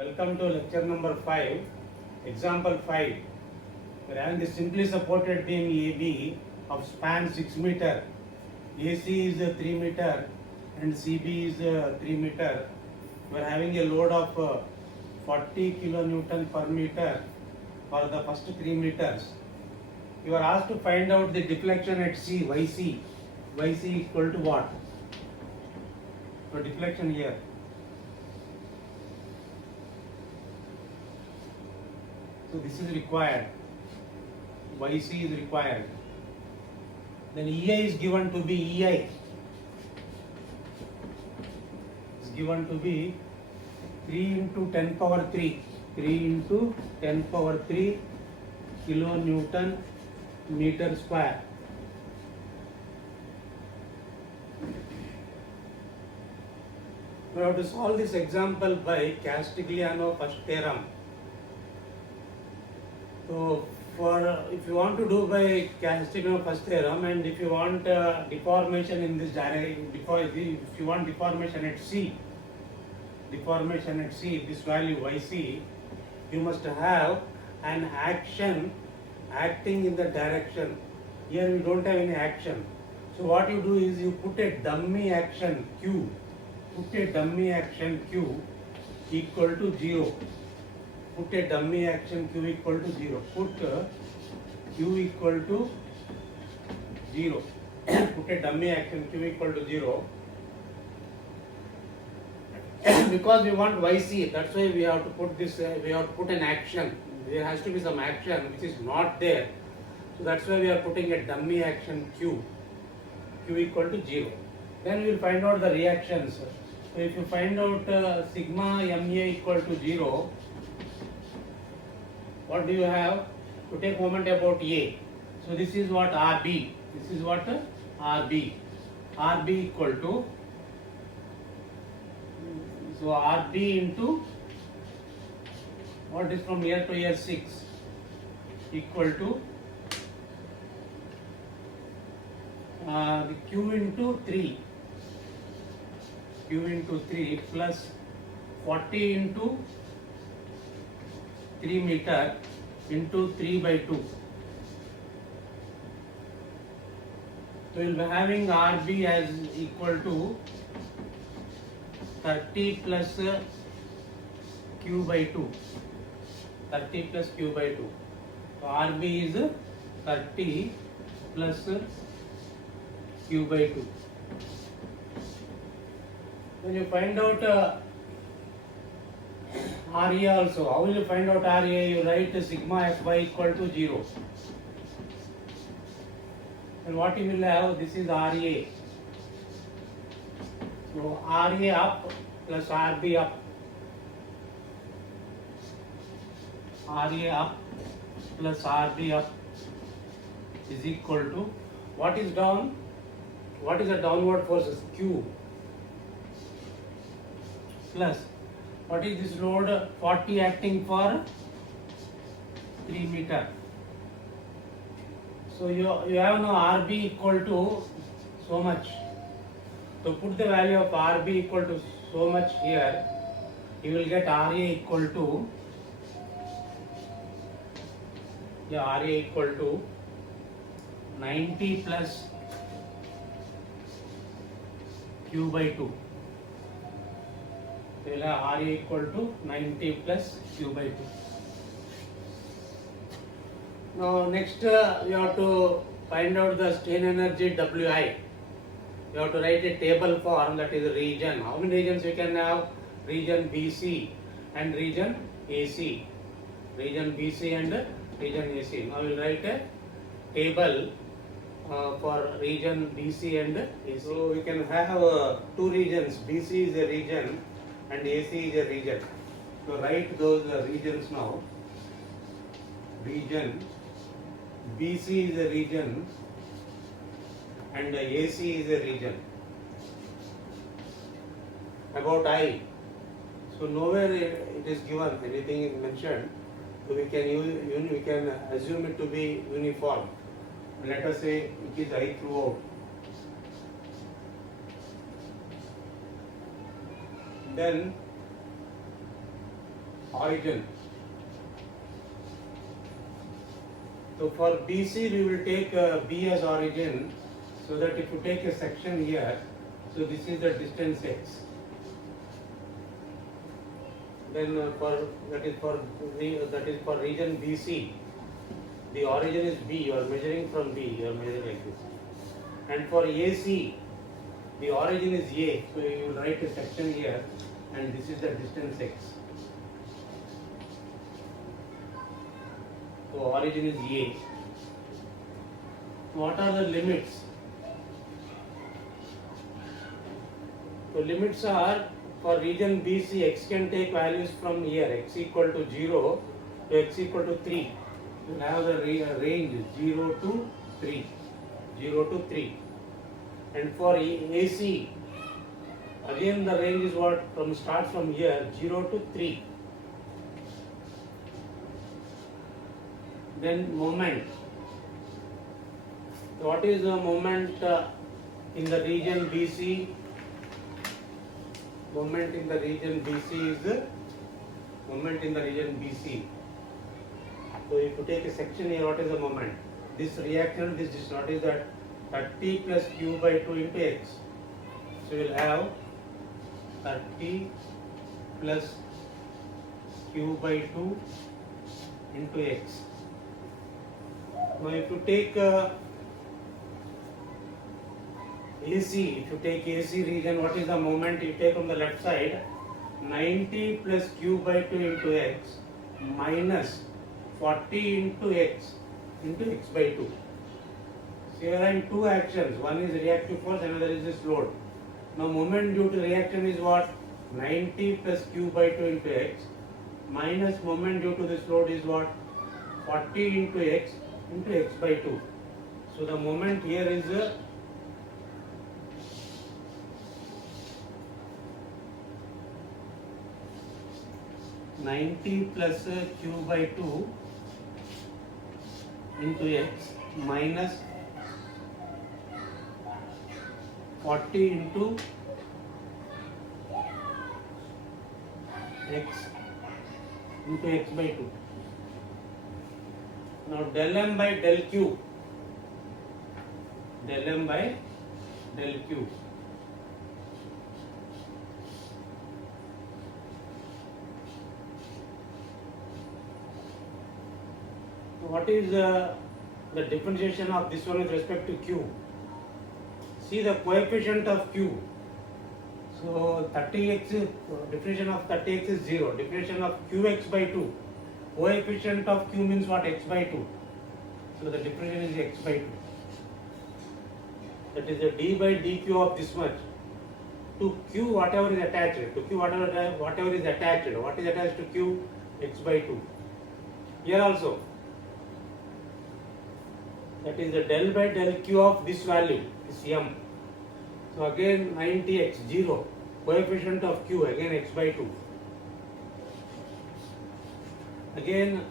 Welcome to lecture number 5, example 5. We are having the simply supported beam AB of span 6 meter. AC is 3 meter and CB is 3 meter. We are having a load of 40 kilonewton per meter for the first 3 meters. You are asked to find out the deflection at C, YC. YC equal to what? So deflection here. So this is required. YC is required. Then EI is given to be EI. Is given to be 3 into 10 power 3. 3 into 10 power 3 kilonewton meter square. We have to solve this example by Castigliano first theorem. So, if you want to do by Castigliano first theorem, and if you want deformation in this direction, if you want deformation at C, this value YC, you must have an action acting in the direction. Here we don't have any action. So what you do is you put a dummy action Q. Put a dummy action Q equal to 0. Put a dummy action Q equal to 0. Put Q equal to 0. Put a dummy action Q equal to 0. Because we want YC, that's why we have to put this, we have to put an action. There has to be some action which is not there. So that's why we are putting a dummy action Q equal to 0. Then we will find out the reactions. So if you find out sigma MA equal to 0, what do you have? To take moment about A. So this is what RB. This is what RB. RB equal to, so RB into, what is from here to here 6 equal to the Q into 3. Q into 3 plus 40 into 3 meter into 3 by 2. So we will be having RB as equal to 30 plus Q by 2. 30 plus Q by 2. So RB is 30 plus Q by 2. When you find out RA also, how will you find out RA? You write sigma Fy equal to 0. And what you will have, this is RA. So RA up plus RB up. RA up plus RB up is equal to, what is down? What is the downward forces? Q. Plus, what is this load? 40 acting for 3 meter. So you have now RB equal to so much. So put the value of RB equal to so much here. You will get RA equal to, RA equal to 90 plus Q by 2. So you have RA equal to 90 plus Q by 2. Now next you have to find out the strain energy Wi. You have to write a table form, that is region. How many regions you can have? Region BC and region AC. Region BC and region AC. Now we will write a table for region BC and AC. So we can have two regions. BC is a region and AC is a region. So write those regions now. Region BC is a region and AC is a region. About I, so nowhere it is given, anything is mentioned, so we can assume it to be uniform. Let us say it is I throughout. Then origin. So for BC we will take B as origin, so that if you take a section here, so this is the distance x. Then that is for region BC, the origin is B. You are measuring from B. You are measuring like this. And for AC, the origin is A. So you will write a section here, and this is the distance x. So origin is A. What are the limits? So limits are, for region BC, x can take values from here, x equal to 0 to x equal to 3. You will have the range 0 to 3. 0 to 3. And for AC, again the range is what? Starts from here, 0 to 3. Then moment. So what is the moment in the region BC? Moment in the region BC is moment in the region BC. So if you take a section here, what is the moment? This reaction, this is what is that 30 plus q by 2 into x. So you will have 30 plus q by 2 into x. Now if you take AC, if you take AC region, what is the moment you take on the left side? 90 plus q by 2 into x minus 40 into x by 2. So here I am two actions. One is reactive force, another is this load. Now moment due to reaction is what? 90 plus q by 2 into x minus moment due to this load is what? 40 into x by 2. So the moment here is 90 plus q by 2 into x minus 40 into x by 2. Now del m by del q. Del m by del q. What is the differentiation of this one with respect to q? See the coefficient of q. So 30x, differentiation of 30x is 0. Differentiation of qx by 2. Coefficient of q means what? X by 2. So the differentiation is x by 2. That is the d by dq of this much. To q whatever is attached. To q whatever is attached. What is attached to q? X by 2. Here also. That is the del by del q of this value is m. So again 90x 0. Coefficient of q again x by 2. Again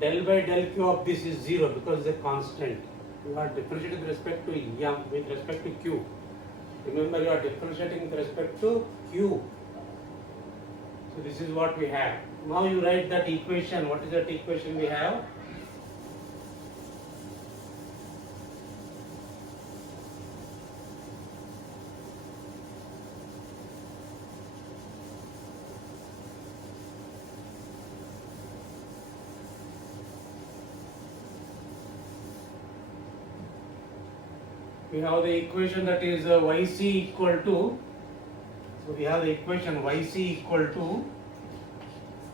del by del q of this is 0 because it's a constant. You are differentiating with respect to m with respect to q. Remember you are differentiating with respect to q. So this is what we have. Now you write that equation. What is that equation we have? We have the equation that is yc equal to, so we have the equation yc equal to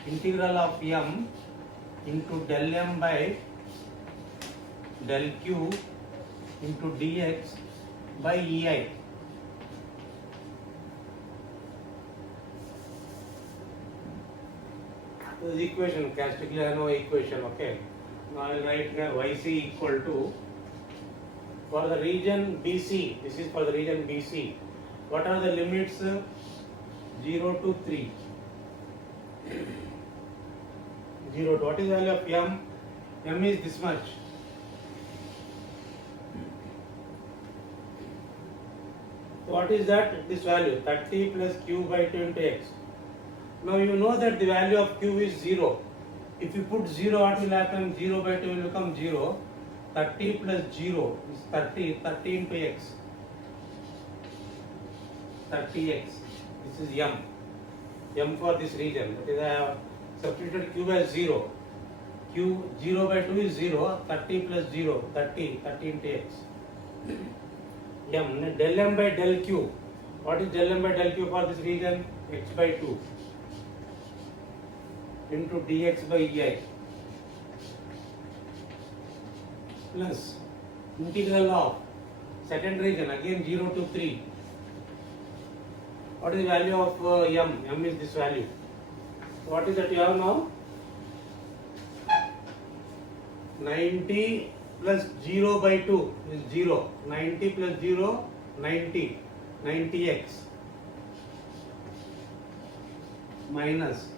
integral of m into del m by del q into dx by ei. This is equation, castically I know equation, okay. Now I will write here yc equal to, for the region BC, this is for the region BC. What are the limits? 0 to 3. 0 to, what is the value of m? M is this much. What is that? This value 30 plus q by 2 into x. Now you know that the value of q is 0. If you put 0, what will happen? 0 by 2 will become 0. 30 plus 0 is 30. 30 into x. 30x. This is m. M for this region. That is, I have substituted q as 0. Q 0 by 2 is 0. 30 plus 0. 30. 30 into x. M. Del m by del q. What is del m by del q for this region? X by 2 into dx by ei plus integral of second region, again 0 to 3. What is the value of m? M is this value. So what is that you have now? 90 plus 0 by 2 is 0. 90 plus 0, 90. 90x minus.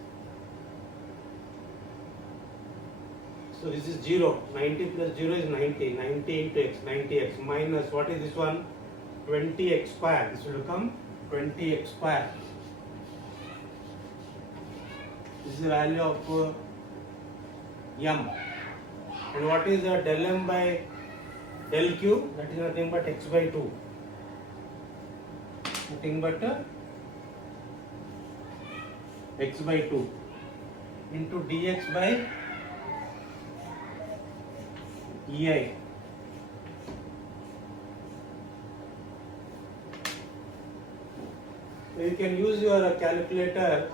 So this is 0. 90 plus 0 is 90. 90 into x. 90x minus. What is this one? 20x square. This will become 20x square. This is the value of m. And what is the del m by del q? That is nothing but x by 2. Nothing but x by 2 into dx by ei. You can use your calculator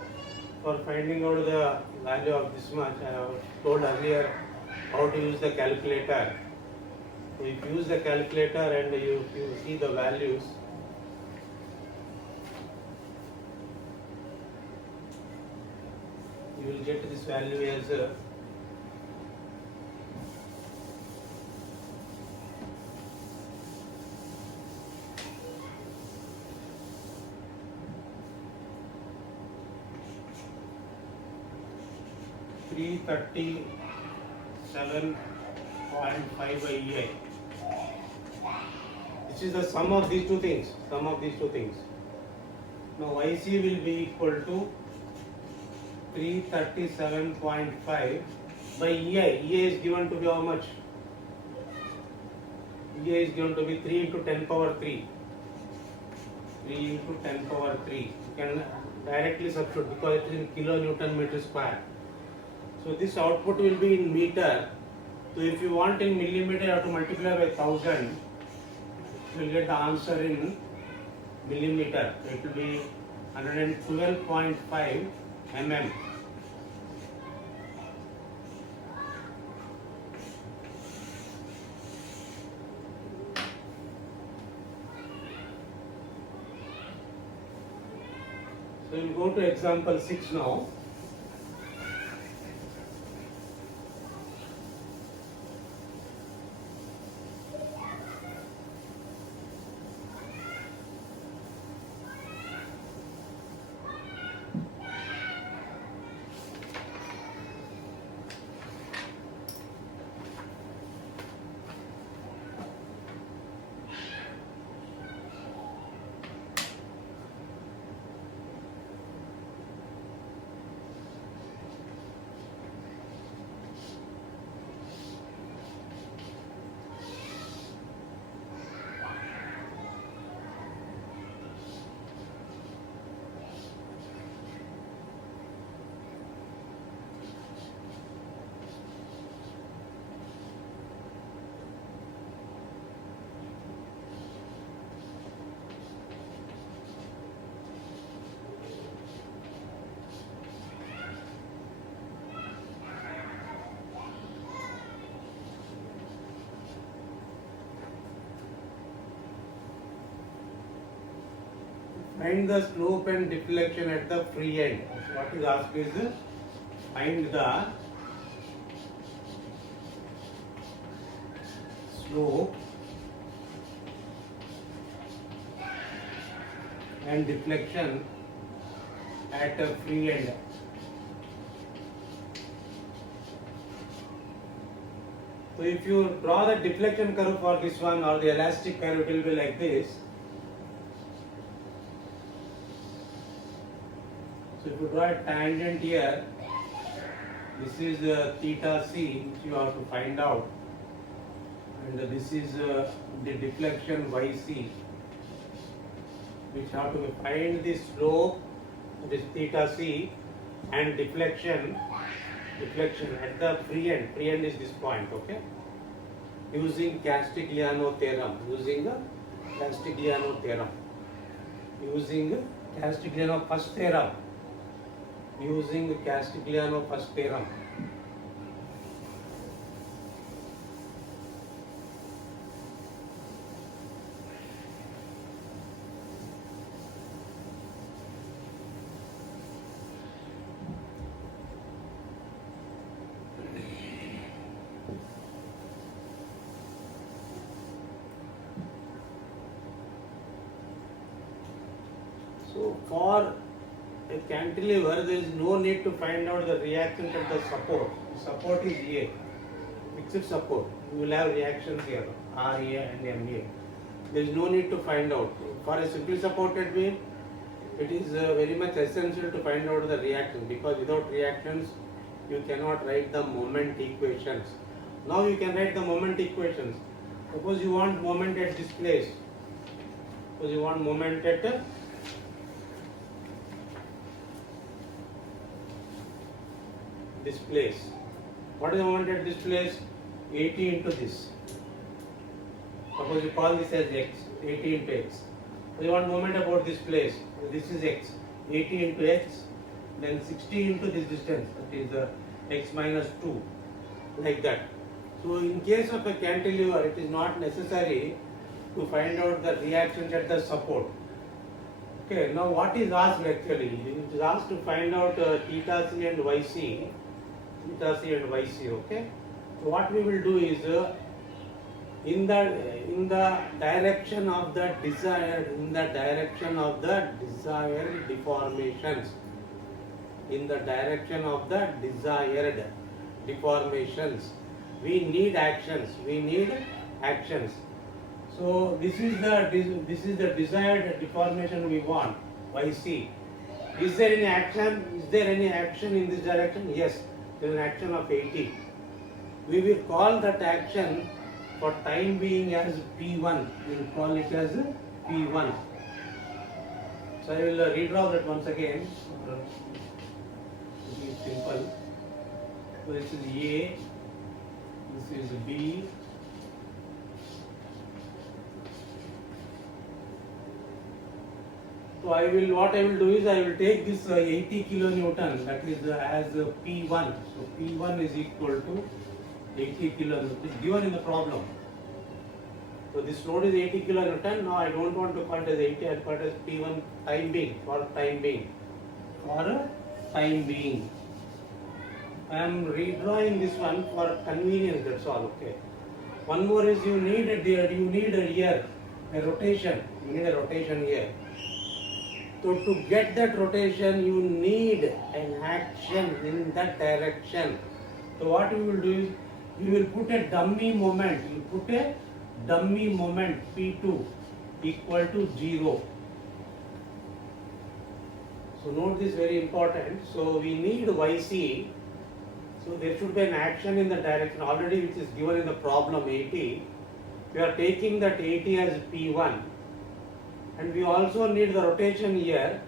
for finding out the value of this much. I have told earlier how to use the calculator. So if you use the calculator and you see the values, you will get this value as 337.5 by EI. This is the sum of these two things. Sum of these two things. Now IC will be equal to 337.5 by EI. EI is given to be how much? EI is given to be 3 into 10 power 3. 3 into 10 power 3. You can directly substitute because it is in kilonewton meter square. So this output will be in meter. So if you want in millimeter, you have to multiply by 1000. You will get the answer in millimeter. It will be 112.5 mm. So we will go to example 6 now. Find the slope and deflection at the free end. So what is asked is find the slope and deflection at a free end. So if you draw the deflection curve for this one or the elastic curve, it will be like this. So if you draw a tangent here, this is theta c, which you have to find out, and this is the deflection yc, which you have to find the slope, this theta c, and deflection at the free end is this point, okay? Using Castigliano theorem, using Castigliano first theorem. So for a cantilever, there is no need to find out the reactions at the support. The support is A, fixed support. You will have reactions here, RA and MA. There is no need to find out. For a simply supported beam, it is very much essential to find out the reactions, because without reactions, you cannot write the moment equations. Now you can write the moment equations. Suppose you want moment at this place. Suppose you want moment at this place. What is the moment at this place? 80 into this. Suppose you call this as x, 80 into x. So you want moment about this place. This is x, 80 into x, then 60 into this distance, that is x minus 2, like that. So in case of a cantilever, it is not necessary to find out the reactions at the support. Okay, now what is asked actually? It is asked to find out theta c and yc. Okay. So what we will do is in the direction of the desired deformations. In the direction of the desired deformations, we need actions. So this is the desired deformation we want. YC. Is there any action in this direction? Yes. There is an action of 80. We will call that action for time being as P1. We will call it as P1. So I will redraw that once again. It is simple. So this is A, this is B, so what I will do is I will take this 80 kilonewton, that is as P1. So P1 is equal to 80 kilonewton. It is given in the problem. So this load is 80 kilonewton. Now I don't want to call it as 80, I will call it as P1 time being. I am redrawing this one for convenience, that's all, okay. One more is you need a rotation. You need a rotation here. So to get that rotation, you need an action in that direction. So what we will do is, we will put a dummy moment. P2 equal to 0. So note this, very important. So we need YC. So there should be an action in the direction already, which is given in the problem 80. We are taking that 80 as P1. And we also need the rotation here.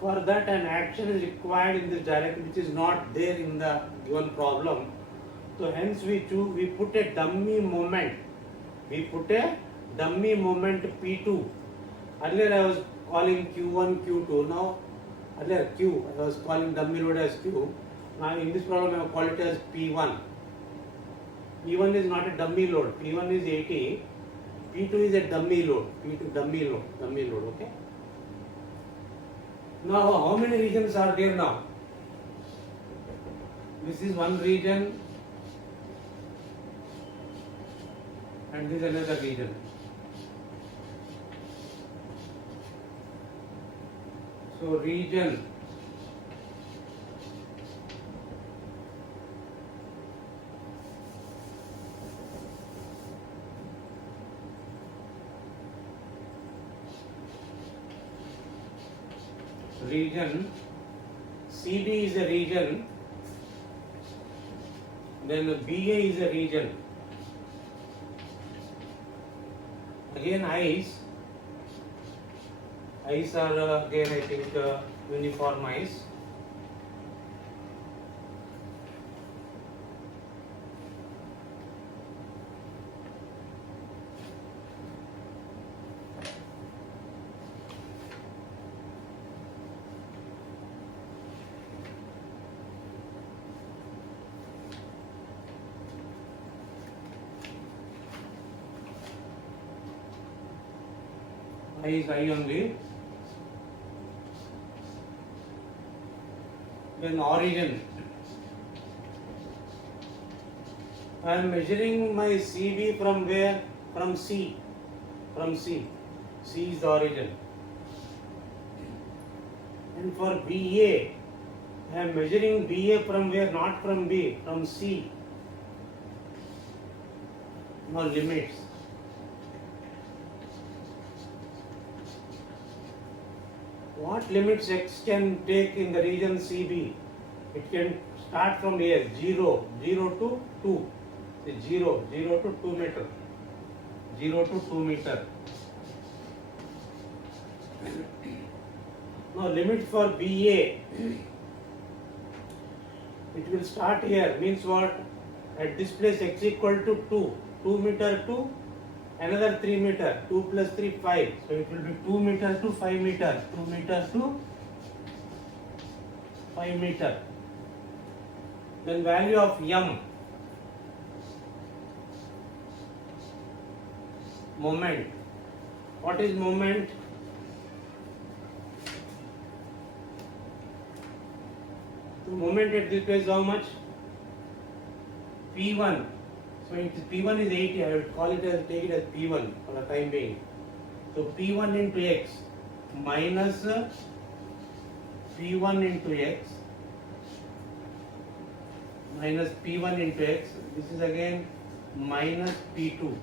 For that, an action is required in this direction, which is not there in the given problem. So hence we put a dummy moment. P2. Earlier I was calling Q1, Q2. Now earlier Q, I was calling dummy load as Q. Now in this problem I have called it as P1. P1 is not a dummy load. P1 is 80. P2 is a dummy load. Dummy load, okay? Now, how many regions are there now? This is one region and this is another region. So, region CB is a region, then BA is a region. Again eyes are again I think uniform eyes. I is I only. Then origin. I am measuring my CB from where? From C. From C. C is the origin. And for BA, I am measuring BA from where? Not from B, from C. Now limits. What limits X can take in the region CB? It can start from here, 0 to 2. Say 0 to 2 meter. 0 to 2 meter. Now limit for BA. It will start here, means what? At this place X equal to 2. 2 meter to another 3 meter, 2 plus 3, 5. So it will be 2 meter to 5 meter, 2 meter to 5 meter. Then value of M, moment. What is moment? The moment at this place how much? P1. So P1 is 80, I will call it as, take it as P1 for the time being. So P1 into X minus P1 into X minus P1 into X. This is again minus P2.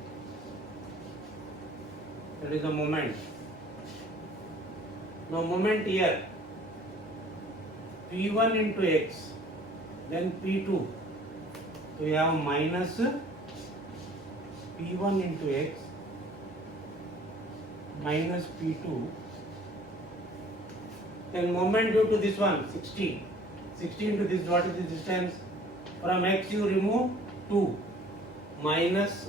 That is the moment. Now moment here, P1 into X, then P2. So we have minus P1 into X minus P2. Then moment due to this one, 60. 60 into this, what is the distance? From X you remove 2. Minus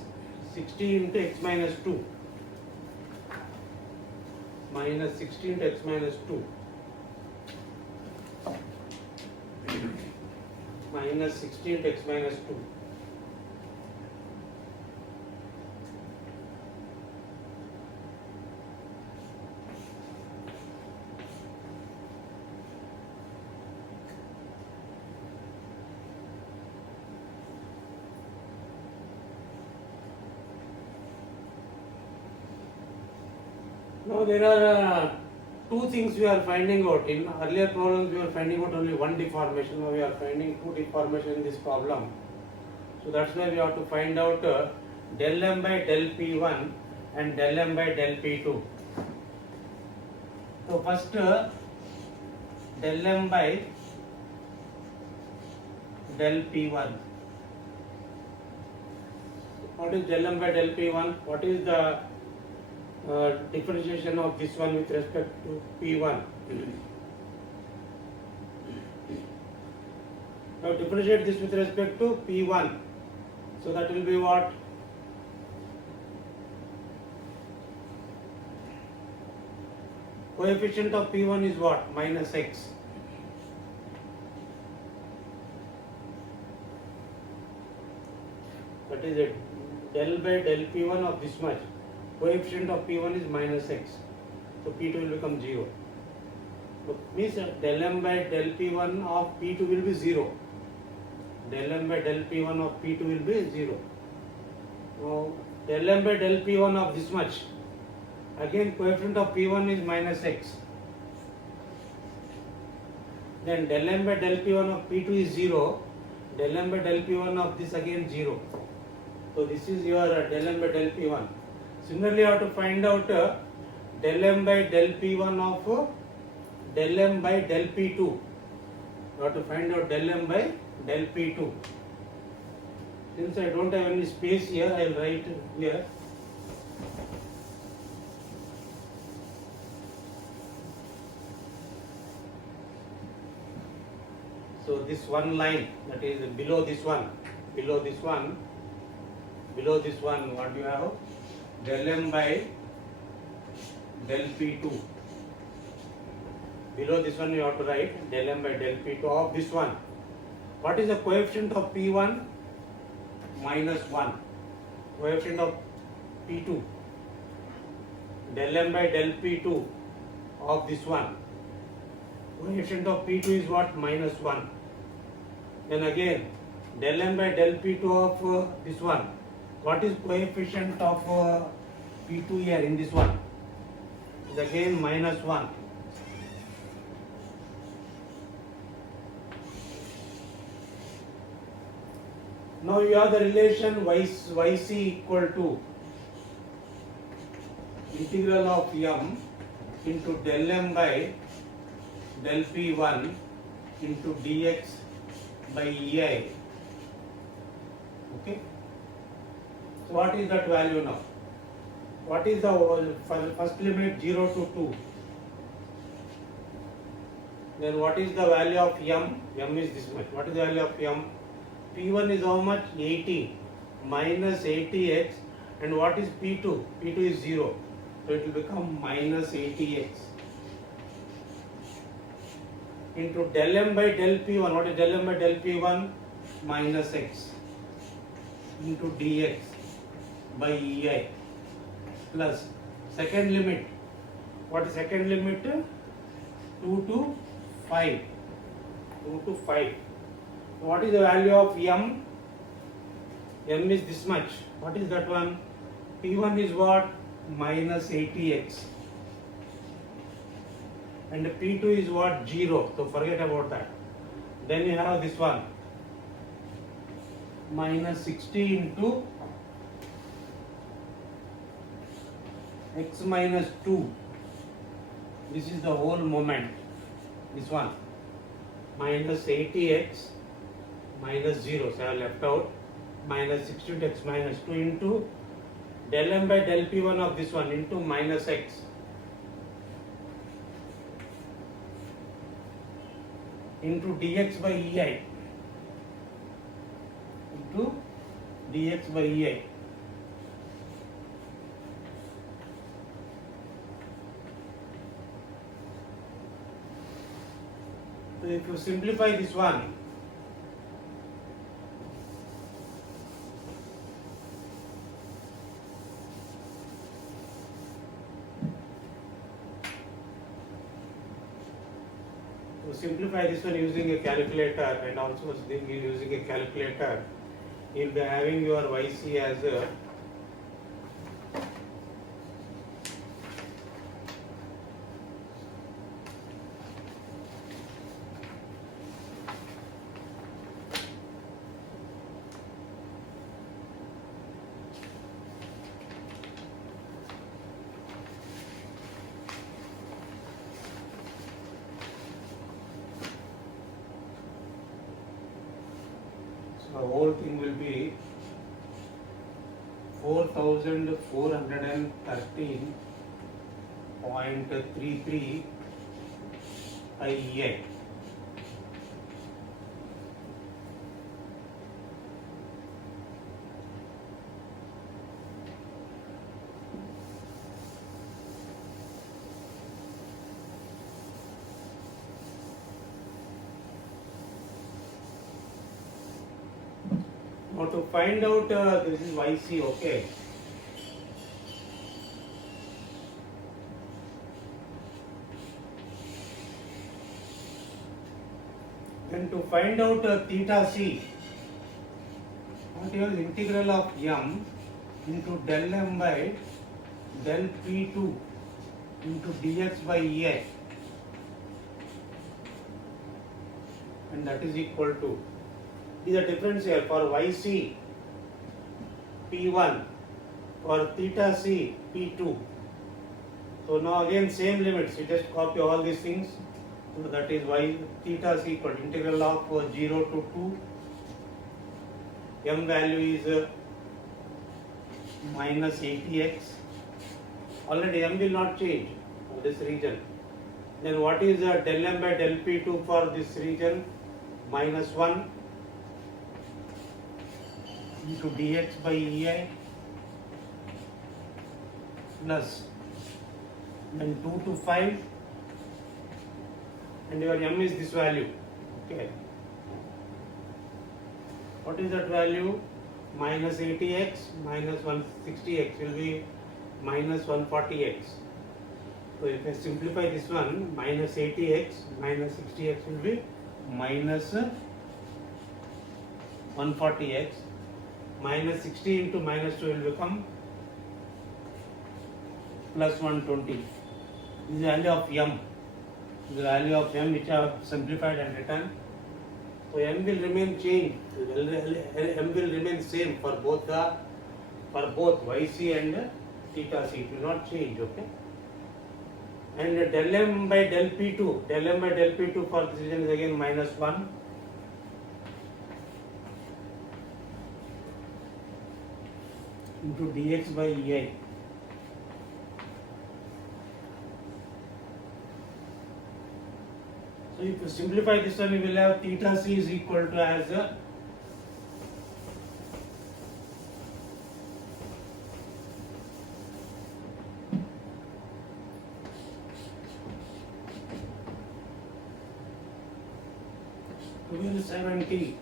60 into X minus 2. Minus 60 into X minus 2. Minus 60 into X minus 2. Now there are two things we are finding out. In earlier problems we were finding out only one deformation. Now we are finding two deformations in this problem. So that's why we have to find out del m by del p1 and del m by del p2. So first del m by del p1. What is del m by del p1? What is the differentiation of this one with respect to P1. Now differentiate this with respect to P1. So that will be what? Coefficient of P1 is what? Minus X. That is it. Del by del P1 of this much. Coefficient of P1 is minus X. So P2 will become 0. So means del m by del P1 of P2 will be 0. Del m by del P1 of P2 will be 0. Now del m by del P1 of this much. Again coefficient of P1 is minus X. Then del m by del P1 of P2 is 0. Del m by del P1 of this again 0. So this is your del m by del P1. Similarly, you have to find out del m by del P1 of del m by del P2. You have to find out del m by del P2. Since I don't have any space here, I will write here. So this one line, that is below this one, what do you have? Del m by del P2. Below this one you have to write del m by del P2 of this one. What is the coefficient of P1? Minus 1. Coefficient of P2. Del m by del P2 of this one. Coefficient of P2 is what? Minus 1. Then again, del m by del P2 of this one. What is coefficient of P2 here in this one? Is again minus 1. Now you have the relation yc equal to integral of m into del m by del P1 into dx by ei. Okay. So what is that value now? What is the first limit 0 to 2? Then what is the value of m? M is this much. What is the value of m? P1 is how much? 80 minus 80x, and what is P2? P2 is 0. So it will become minus 80x into del m by del P1. What is del m by del P1? Minus x into dx by ei plus second limit. What is second limit? 2 to 5. 2 to 5. What is the value of m? M is this much. What is that one? P1 is what? Minus 80x. And P2 is what? 0. So forget about that. Then you have this one. Minus 60 into x minus 2. This is the whole moment. This one. Minus 80x minus 0. So I have left out. Minus 60 into x minus 2 into del m by del P1 of this one into minus x. Into dx by ei. Into dx by ei. So if you simplify this one, simplify this one using a calculator, and also using a calculator, you will be having your yc as a the whole thing will be 4413.33 IEI. Now to find out this is YC, okay. Then to find out theta C, what is integral of m into del m by del P2 into dx by ei, and that is equal to, is a difference here for yc P1, for theta C P2. So now again same limits, you just copy all these things, So that is why theta is equal to integral of 0 to 2. M value is minus 80x. Already M will not change for this region. Then what is del M by del P2 for this region? Minus 1 into dx by EI plus then 2 to 5 and your M is this value. Okay. What is that value? Minus 80x minus 160x will be minus 140x. So if I simplify this one, minus 80x minus 60x will be minus 140x. Minus 60 into minus 2 will become plus 120. This is the value of M. The value of M which I have simplified and written. So M will remain changed. M will remain same for both YC and theta C. It will not change. Okay. And del M by del P2. Del M by del P2 for this region is again minus 1. Into dx by EI. So if you simplify this one, you will have theta C is equal to as a will 70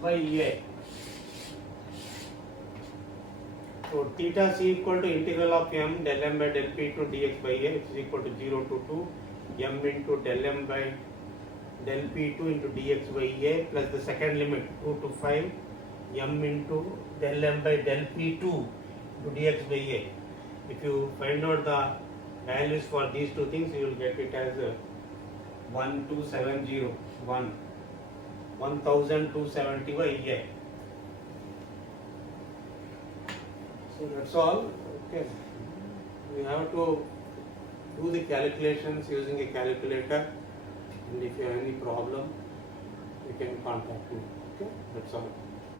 by EI. So theta C equal to integral of M del M by del P to dx by A, which is equal to 0 to 2 M into del M by del P2 into dx by A plus the second limit 2 to 5 M into del M by del P2 into dx by A. If you find out the values for these two things, you will get it as 12701 1270 by EI. So that's all. Okay. We have to do the calculations using a calculator, and if you have any problem, you can contact me. Okay, that's all.